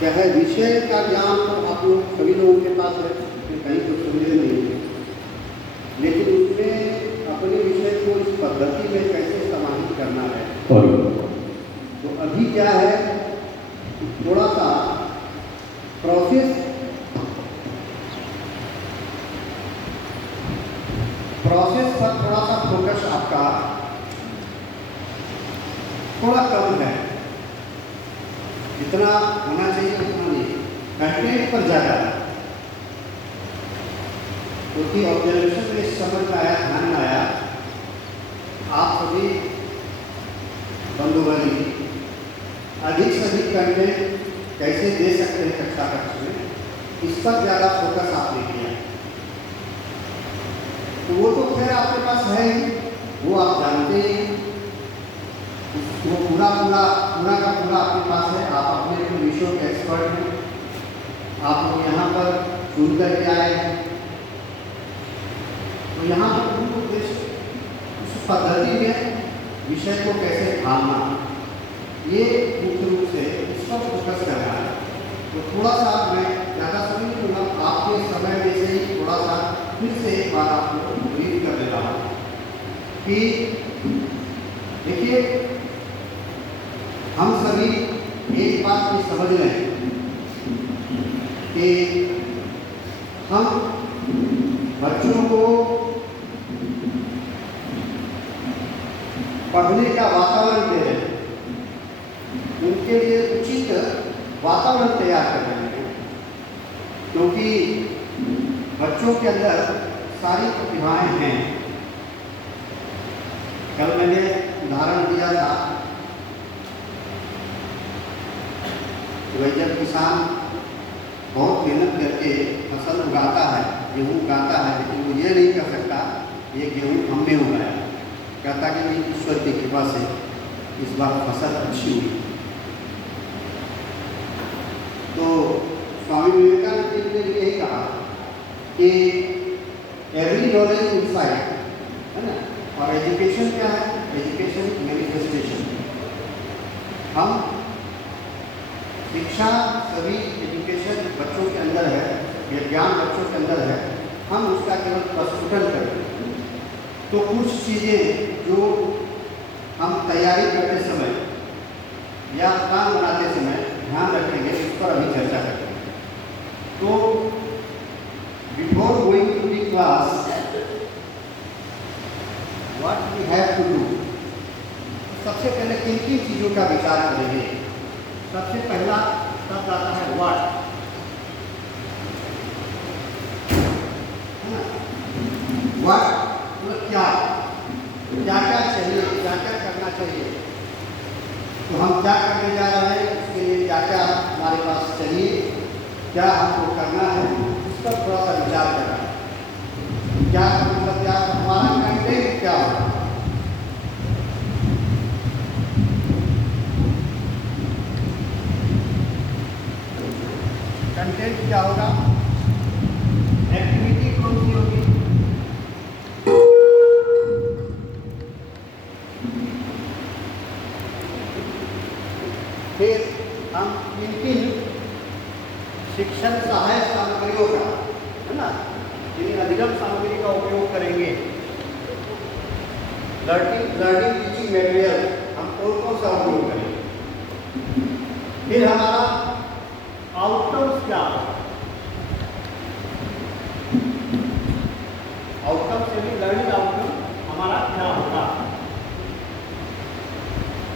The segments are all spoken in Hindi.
क्या है, विषय का ज्ञान तो आप लोग सभी लोगों के पास है, कहीं तो सुविधा नहीं है, लेकिन उसमें अपने विषय को इस पद्धति में कैसे समाहित करना है। तो अभी क्या है, थोड़ा सा प्रोसेस पर थोड़ा सा फोकस आपका थोड़ा कम है, जितना होना चाहिए उतना नहीं, कंटेंट पर ज़्यादा है। क्योंकि ऑब्जर्वेशन में समझ में आया, ध्यान में आया, आप सभी बंधुगण अधिक से अधिक कंटेंट कैसे दे सकते हैं कक्षा कक्ष में, इस पर ज़्यादा फोकस आपने किया। तो वो तो खैर आपके पास है ही, वो आप जानते हैं, वो पूरा का पूरा आपके पास है। आप अपने अपने विषयों के एक्सपर्ट हैं, आप लोग यहाँ पर चुन करके आए हैं। तो यहाँ पर उनको उस पद्धति में विषय को कैसे ढालना, ये मुख्य रूप से इस पर फोकस कर रहा है। तो थोड़ा सा मैं ज़्यादा समय नहीं लूँगा, आपके समय में से ही थोड़ा सा फिर से एक बार आपको ब्रीफ कर दे रहा हूँ कि देखिए, हम सभी एक बात भी समझ रहे हैं कि हम बच्चों को पढ़ने का वातावरण दे रहे हैं, उनके लिए उचित वातावरण तैयार कर रहे हैं, क्योंकि बच्चों के अंदर सारी प्रतिभाएं हैं। कल मैंने उदाहरण दिया था, जब किसान बहुत मेहनत करके फसल उगाता है, गेहूँ उगाता है, लेकिन वो ये नहीं कर सकता ये गेहूँ हमने उगाया, कहता कि नहीं, ईश्वर की कृपा से इस बार फसल अच्छी हुई। तो स्वामी विवेकानंद ने यही कहा कि एवरी नॉलेज इनसाइड, है ना, और एजुकेशन क्या है, एजुकेशन मैनिफेस्टेशन। हम शिक्षा, सभी एजुकेशन बच्चों के अंदर है, ये ज्ञान बच्चों के अंदर है, हम उसका केवल प्रस्फुटन करें। तो कुछ चीज़ें जो हम तैयारी करते समय या प्लान बनाते समय ध्यान रखेंगे, उस पर अभी चर्चा करेंगे। तो before going to the class, what we have to do, सबसे पहले किन किन चीज़ों का विचार करेंगे। सबसे पहला शब्द आता है व्हाट, है ना। व्हाट मतलब क्या, क्या क्या चाहिए, क्या क्या करना चाहिए। तो हम क्या करने जा रहे हैं, उसके लिए क्या क्या हमारे पास चाहिए, क्या हमको करना है, उस पर थोड़ा सा विचार करना है। क्या मतलब, क्या हमारा कंटेंट क्या होगा। कंटेंट क्या होगा, एक्टिविटी कौन सी होगी, फिर हम किन किन शिक्षण सहायक सामग्रियों का, है ना, इन अधिगम सामग्री का उपयोग करेंगे। लर्निंग टीचिंग मटेरियल हम कौन सा उपयोग करेंगे। फिर हमारा आउटकम्स क्या होगा, आउटकम से भी लर्निंग आउटकम हमारा क्या होगा।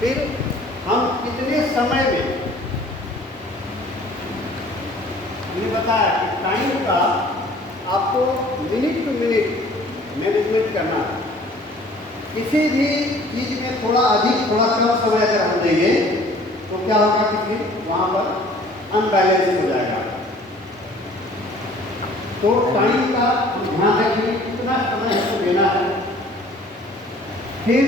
फिर हम कितने समय में, हमने बताया कि टाइम का आपको मिनट टू मिनट मैनेजमेंट करना है। किसी भी चीज़ में थोड़ा अधिक थोड़ा कम समय अगर हम देंगे तो क्या होगा कि फिर वहाँ पर अनबैलेंस हो जाएगा। तो टाइम का ध्यान रखिए, कितना समय हमको देना है। फिर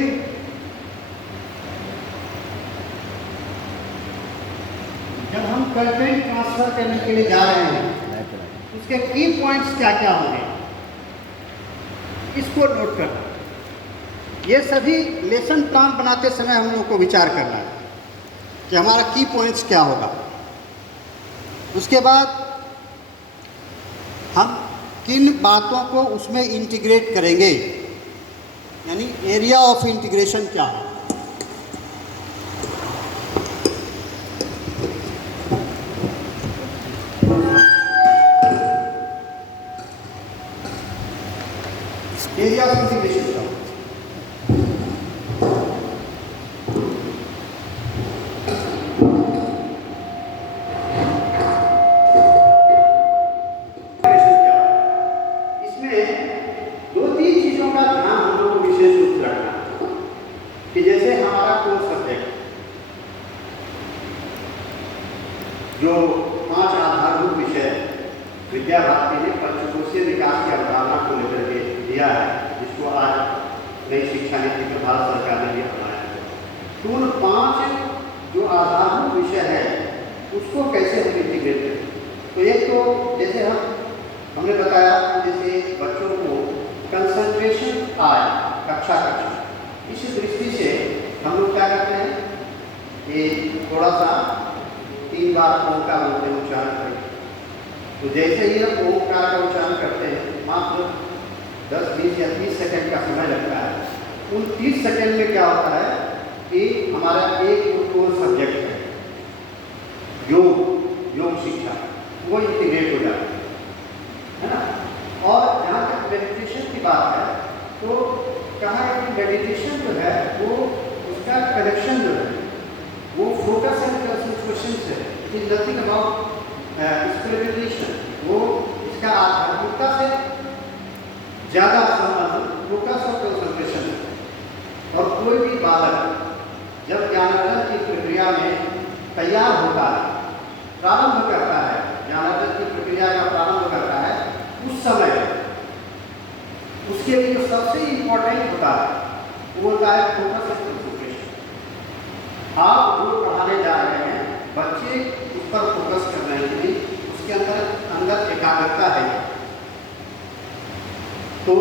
जब हम कंटेंट ट्रांसफर करने के लिए जा रहे हैं, उसके की पॉइंट्स क्या क्या होंगे, इसको नोट करना। ये सभी लेसन प्लान बनाते समय हम लोग को विचार करना है कि हमारा की पॉइंट्स क्या होगा। उसके बाद हम किन बातों को उसमें इंटीग्रेट करेंगे, यानी एरिया ऑफ इंटीग्रेशन क्या है। एरिया ऑफ इंटीग्रेशन क्या है? जो 5 आधारभूत विषय विद्या भारती ने पंचकोशीय विकास की अवधारणा को लेकर के दिया है, जिसको आज नई शिक्षा नीति में भारत सरकार ने भी अपनाया है। तो उन 5 जो आधारभूत विषय है उसको कैसे हम इंटीग्रेट करें। तो एक तो जैसे हमने बताया, जैसे बच्चों को कंसंट्रेशन आए कक्षा, इस दृष्टि से हम लोग क्या करते हैं, ये थोड़ा सा 3 बार ओंकार का उच्चारण करें। तो जैसे ही हम ओंकार का उच्चारण करते हैं, मात्र 10, 20 या 30 सेकंड का समय लगता है। उन 30 सेकंड में क्या होता है कि हमारा एक और सब्जेक्ट है योग शिक्षा, वो इंटीग्रेट हो जाता है ना। और जहाँ तक मेडिटेशन की बात है, तो कहा है कि मेडिटेशन जो है वो उसका कनेक्शन जो है वो फोकस एंड कंसंट्रेशन से, it is nothing about spiritualisation, वो इसका आध्यात्मिकता से ज़्यादा संबंध फोकस और कंसंट्रेशन है। और कोई भी बालक जब ज्ञानार्जन की प्रक्रिया में तैयार होता है, प्रारंभ करता है, ज्ञानार्जन की प्रक्रिया का प्रारंभ करता है, उस समय उसके लिए जो सबसे इम्पोर्टेंट होता है वो होता है फोकस एंड कंसंट्रेशन। आप जो पढ़ाने जा रहे हैं, बच्चे उस पर फोकस कर रहे हैं, उसके अंदर एकाग्रता है। तो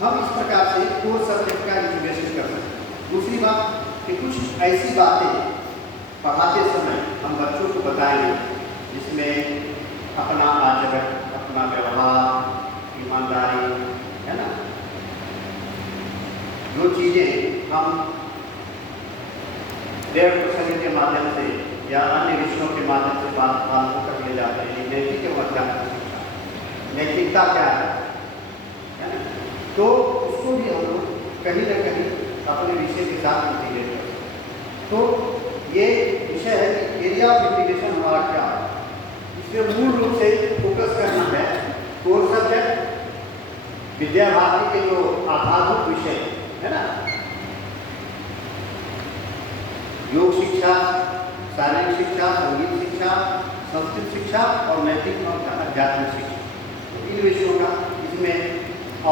हम इस प्रकार से कोर सब्जेक्ट का इंटीग्रेशन कर सकते हैं। दूसरी बात कि कुछ ऐसी बातें पढ़ाते समय हम बच्चों को बताएंगे जिसमें अपना आचरण, अपना व्यवहार, ईमानदारी, है ना, जो चीज़ें हम डेढ़ प्रसंग के माध्यम से या अन्य विषयों के माध्यम से बातों तक ले जाते हैं। नैतिक नैतिकता क्या है ना, तो उसको भी हम लोग कहीं ना कहीं अपने विषय के साथ इंटीग्रेट करते हैं। तो ये विषय है कि एरिया ऑफ इंटीग्रेशन हमारा क्या है। इसमें मूल रूप से फोकस करना है कोर सब्जेक्ट, विद्या भारती के जो आधारभूत विषय है ना, योग शिक्षा, शारीरिक शिक्षा, संगीत शिक्षा, संस्कृत शिक्षा और नैतिक और आध्यात्मिक शिक्षा, इन विषयों का इसमें।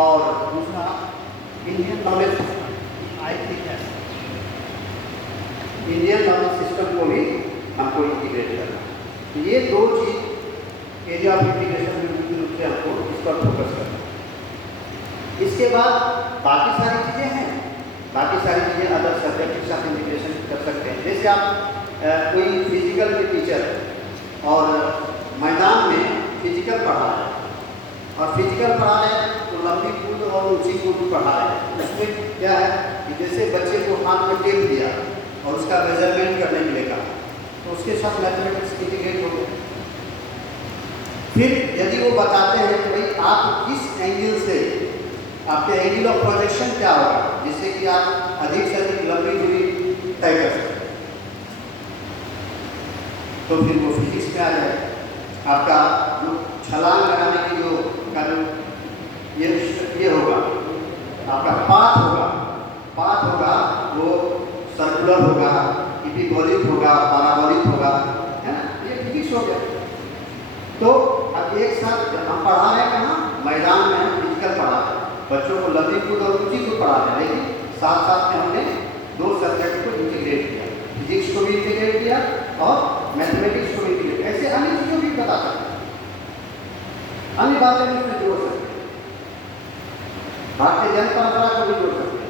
और दूसरा Indian knowledge system, Indian knowledge system को भी हमको इंटीग्रेट करना है। तो ये 2 चीज़ एरिया ऑफ इंटीग्रेशन में मुख्य रूप से हमको इस पर फोकस करना है। इसके बाद बाकी सारी चीज़ें हैं, बाकी सारी चीज़ें अदर सब्जेक्ट के साथ इंटीग्रेशन कर सकते हैं। जैसे आप कोई फिजिकल के टीचर और मैदान में फिजिकल पढ़ा रहे हैं, और फिजिकल पढ़ा रहे हैं तो लंबी कूद और ऊंची कूद पढ़ा रहे हैं। उसमें क्या है कि जैसे बच्चे को हाथ में टेप दिया और उसका मेजरमेंट करने के लिए कहा, तो उसके साथ मैथमेटिक्स इंटीग्रेट हो गए। फिर यदि वो बताते हैं कि भाई आप किस एंगल से, आपके एंगल ऑफ प्रोजेक्शन क्या होगा जिससे कि आप अधिक से अधिक लंबी दूरी तय कर सकते, तो फिर वो फिजिक्स में आ जाए। आपका जो छलांग लगाने की जो ये होगा, आपका पाथ होगा वो सर्कुलर होगा, एपिबॉलिक होगा, पैराबोलिक होगा, है ना, ये फिजिक्स हो गया। तो अब एक साथ हम पढ़ा रहे हैं कहाँ, मैदान में हम फिजिकल पढ़ा रहे हैं, बच्चों को लंबी कूद और ऊंची कूद पढ़ा रहे हैं, लेकिन साथ साथ में हमने 2 सब्जेक्ट को इंटीग्रेट किया, फिजिक्स को भी इंटीग्रेट किया और मैथमेटिक्स को भी इंटीग्रेट। ऐसे अन्य चीज़ों भी बता सकते हैं, अन्य बातें भी उसमें जोड़ सकते हैं, भारतीय जन परंपरा को भी जोड़ सकते हैं।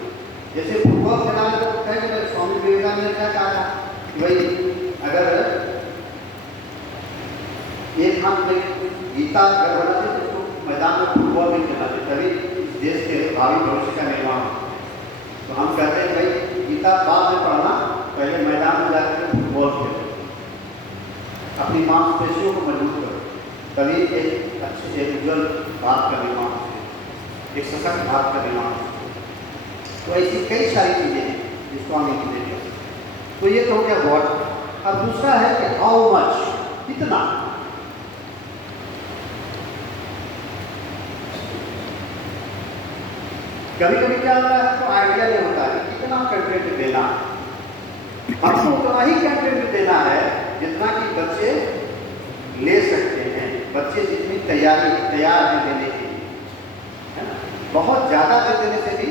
जैसे फुटबॉल खिलाने को कहेंगे, स्वामी विवेकानंद ने क्या कहा था कि भाई अगर हम गीता अगर होना चाहिए तो मैदान में फुटबॉल नहीं खेलना चाहिए, तभी इस देश के भावी भविष्य का निर्माण हो। तो हम कहते हैं भाई गीता बाद में पढ़ना, पहले मैदान में जाकर फुटबॉल खेलो, अपनी मांसपेशियों को मजबूत करो, तभी एक अच्छे एक उज्जवल भारत का निर्माण हो, एक सशक्त भारत का निर्माण हो। तो ऐसी कई सारी चीज़ें हैं जिसको हम इंग्लिश में, तो ये तो हो गया व्हाट। अब दूसरा है कि हाउ मच, कितना। कभी कभी क्या होता है तो आइडिया नहीं होता है कितना कंटेंट देना, हमको उतना ही कंटेंट देना है जितना कि बच्चे ले सकते हैं, बच्चे जितनी तैयार है देने के लिए, है ना। बहुत ज़्यादा दे देने से भी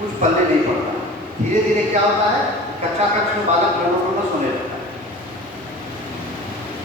कुछ पल्ले नहीं पड़ता। धीरे धीरे क्या होता है, कक्षा कक्ष में बालक मोनोटोनस होने